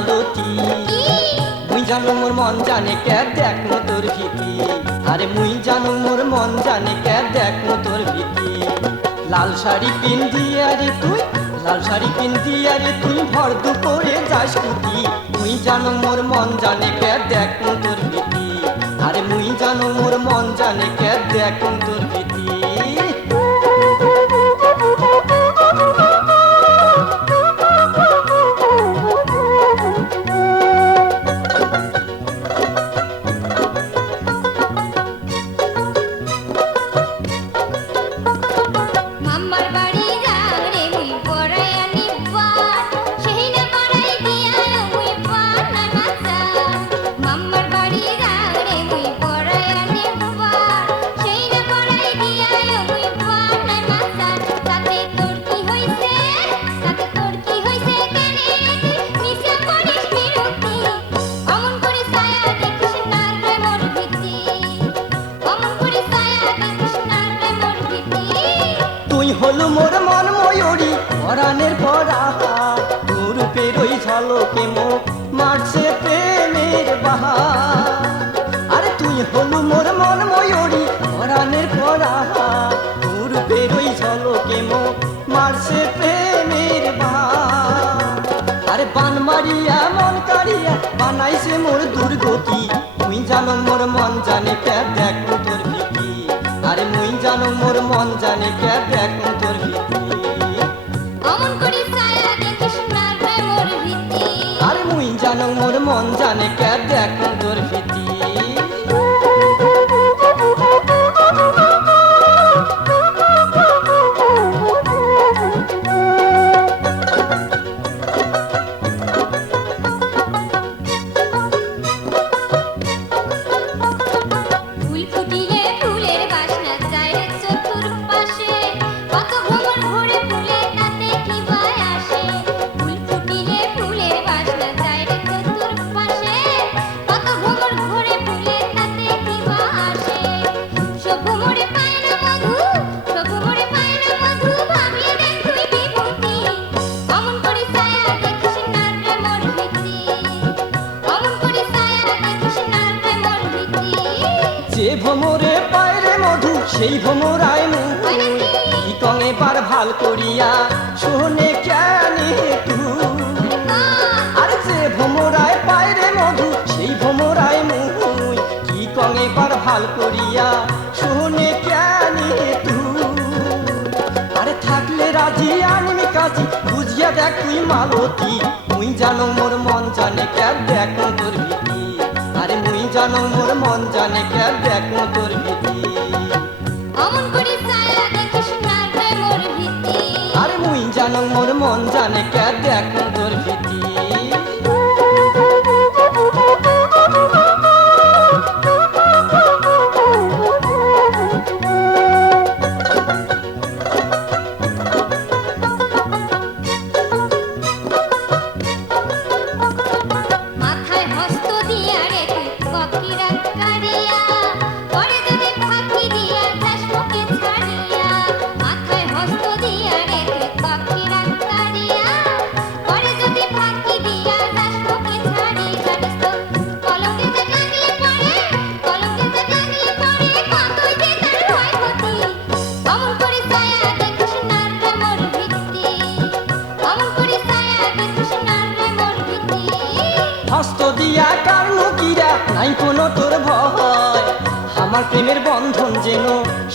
মালতী মুই জানো মোর মন জানে কে দেখ তোর ভীতি আরে মুই জানো মোর মন জানে কে দেখ তোর ভীতি লাল শাড়ি পিন্দি আরে তুই লাল শাড়ি পিন্দি আরে তুই ভর দুপুরে যাস কুতি মুই জানো মোর মন জানে কে দেখ তোর ভীতি আরে মুই জানো মোর মন জানে কে দেখ তোর ভীতি হলো মোর মন ময়ূরী পরাণের পরা তোর পেরোই ঝলকে মুখ মারছে প্রেমের বাহার আরে তুই হলো মোর মন ময়ূরী পরাণের পরা তোর পেরোই ঝলকে মুখ মারছে প্রেমের বাহার আরে বান মারিয়া মন কারিয়া বানাইছে মোর দুর্গতি তুই জানো মোর মন জানে কে দেখ তোর ভীতি আরে মুই জানো মোর মন জানে কে দেখ তোর ভীতি অমন করি ছায়া দেখিস না রে মোর ভীতি আরে মুই জানো মোর মন জানে কে দেখ তোর ভীতি যে ভ্রমরে পায়রে মধু সেই ভ্রমরায় মুই কঙে বার ভাল করিয়া শোনে কেনে তুই আরে যে ভ্রমরায় পায়রে মধু সেই ভ্রমরায় মুই কি কঙে বার ভাল করিয়া শোনে কেনে তুই আরে থাকলে রাজি আনমি কাজী বুঝিয়া দেখ তুই মালতী মুই জানো মোর মন জানে কে দেখ তোর ভীতি আরে মুই জানো মোর মন জানে কে দেখ তোর ভীতি অমন করি ছায়া দেখিস না রে মোর ভীতি আরে মুই জানো মোর মন জানে কে দেখ তোর ভীতি হস্ত দিয়া কারণ কিরা নাই কোনো তোর ভয় আমার প্রেমের বন্ধন যেন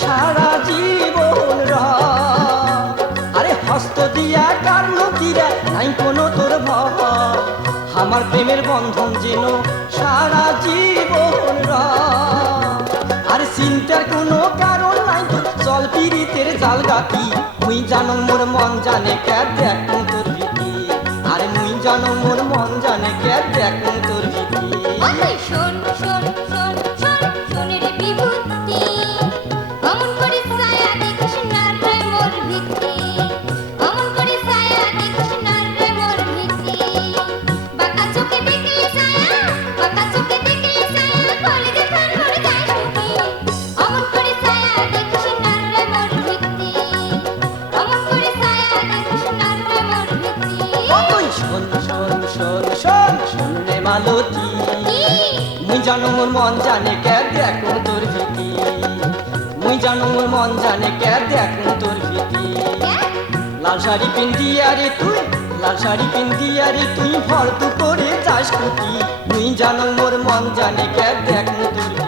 সারা জীবন রয় আরে হস্ত দিয়া কারণ কিরা নাই কোনো তোর ভয় আমার প্রেমের বন্ধন যেন সারা জীবন রয় আরে চিন্তার কোনো কারণ নাই তো চল পীড়িতের জাল গাতি মুই জানো মোর মন জানে কে দেখ তোর ভীতি আরে মুই জানো মোর মন জানে কে দেখ তোর ভীতি শোন শোন শোন শোন শোনে রে বিভূতি অমন করি ছায়া দেখিস না রে মোর ভীতি অমন করি ছায়া দেখিস না রে মোর ভীতি বাঁকা চোখে দেখলে ছায়া বাঁকা চোখে দেখলে ছায়া বলে যে প্রাণ মরে যায় সুখী অমন করি ছায়া দেখিস না রে মোর ভীতি অমন করি ছায়া দেখিস না রে মোর ভীতি শোন শোন শোন শোন জানো মোর মন জানে কে দেখো তোর ভীতি মুই জানো মোর মন জানে কে দেখো তোর ভীতি লাল শাড়ি পিন্দিয়া রে তুই লাল শাড়ি পিন্দিয়া রে তুই ভর তু করে যাস কুটি মুই জানো মোর মন জানে কে দেখো তোর